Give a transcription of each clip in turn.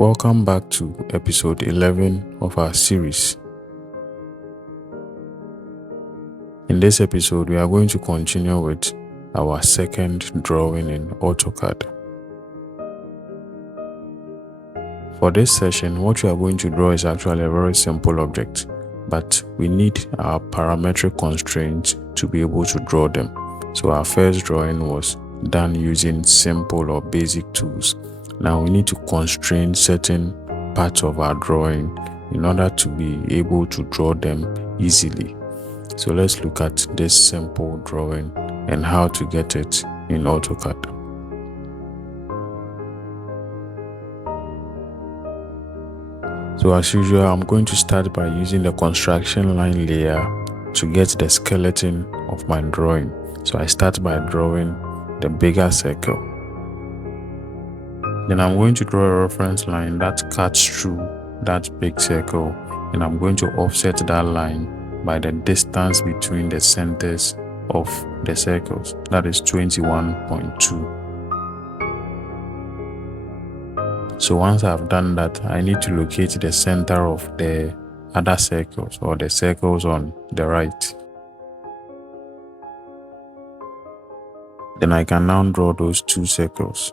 Welcome back to episode 11 of our series. In this episode, we are going to continue with our second drawing in AutoCAD. For this session, what we are going to draw is actually a very simple object, but we need our parametric constraints to be able to draw them. So our first drawing was done using simple or basic tools. Now we need to constrain certain parts of our drawing in order to be able to draw them easily. So let's look at this simple drawing and how to get it in AutoCAD. So as usual, I'm going to start by using the construction line layer to get the skeleton of my drawing. So I start by drawing the bigger circle. Then I'm going to draw a reference line that cuts through that big circle, and I'm going to offset that line by the distance between the centers of the circles, that is 21.2. So once I've done that, I need to locate the center of the other circles or the circles on the right. Then I can now draw those two circles.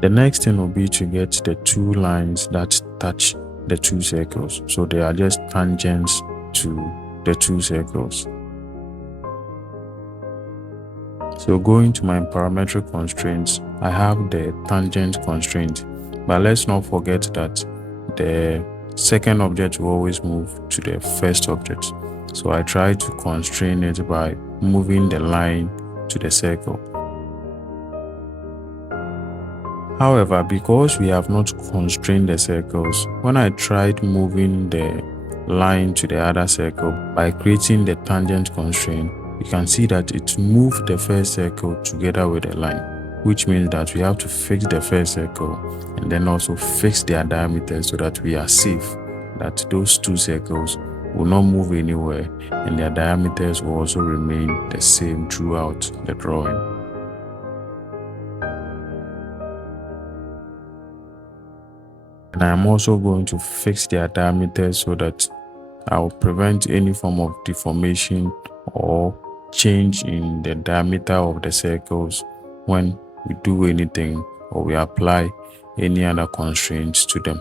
The next thing will be to get the two lines that touch the two circles. So they are just tangents to the two circles. So going to my parametric constraints, I have the tangent constraint. But let's not forget that the second object will always move to the first object. So I try to constrain it by moving the line to the circle. However, because we have not constrained the circles, when I tried moving the line to the other circle by creating the tangent constraint, you can see that it moved the first circle together with the line, which means that we have to fix the first circle and then also fix their diameter so that we are safe, that those two circles will not move anywhere and their diameters will also remain the same throughout the drawing. And I'm also going to fix their diameter so that I will prevent any form of deformation or change in the diameter of the circles when we do anything or we apply any other constraints to them.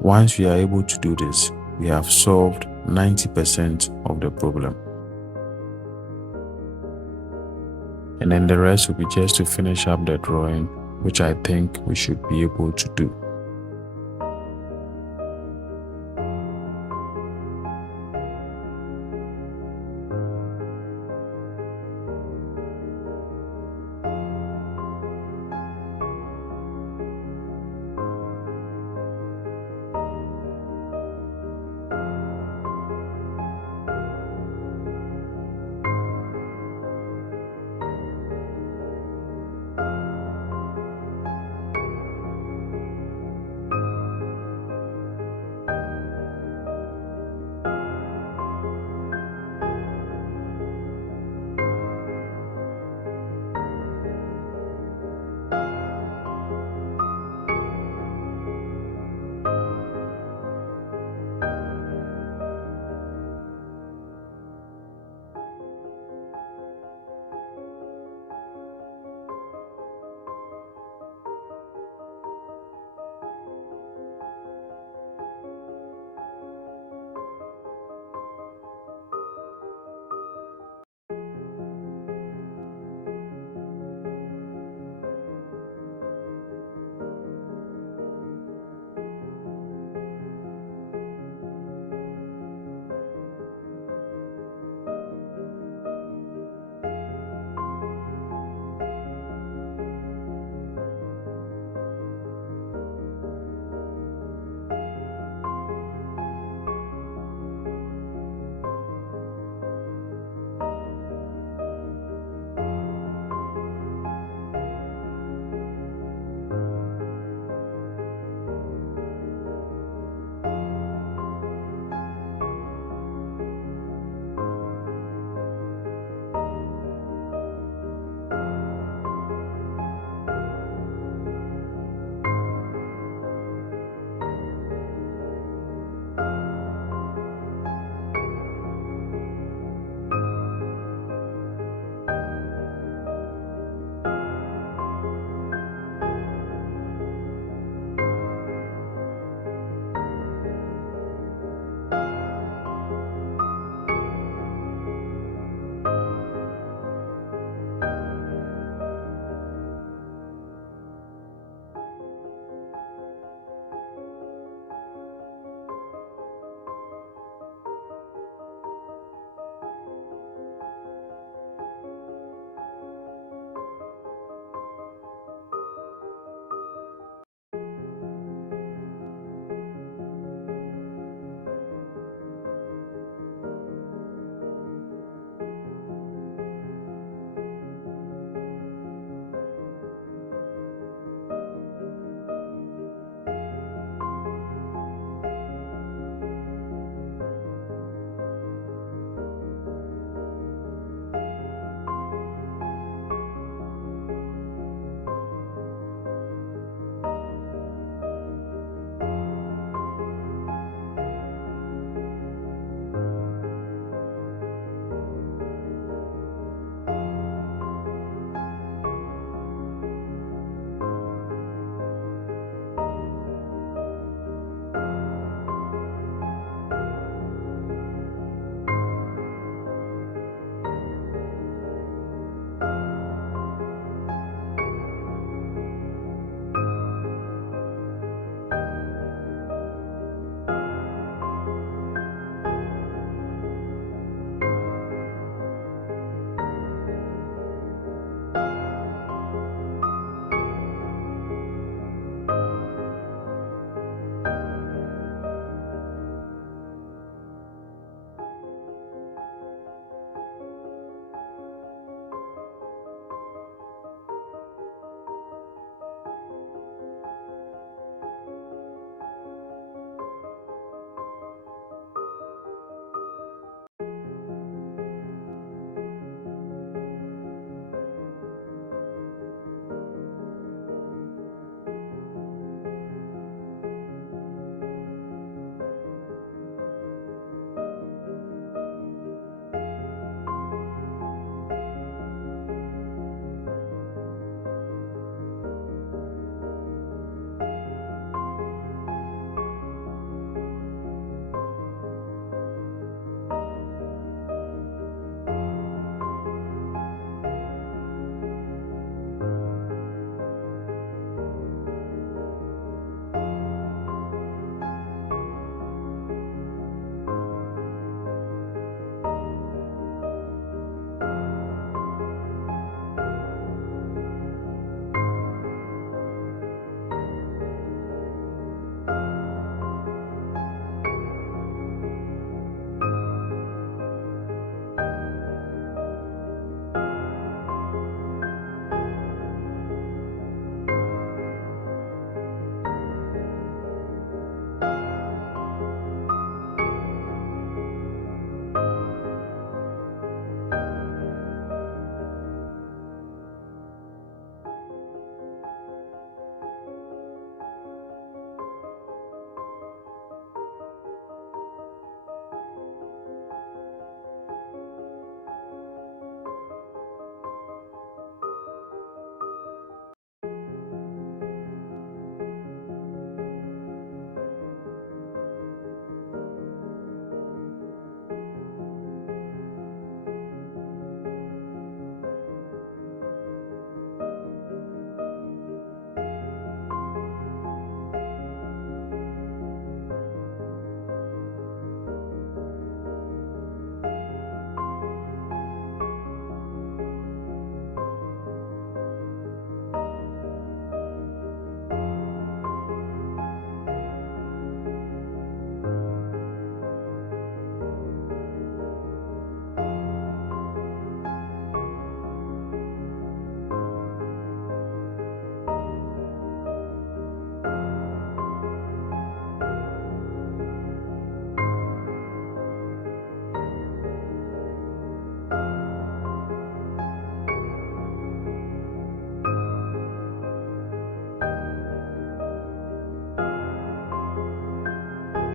Once we are able to do this, we have solved 90% of the problem. And then the rest will be just to finish up the drawing, which I think we should be able to do.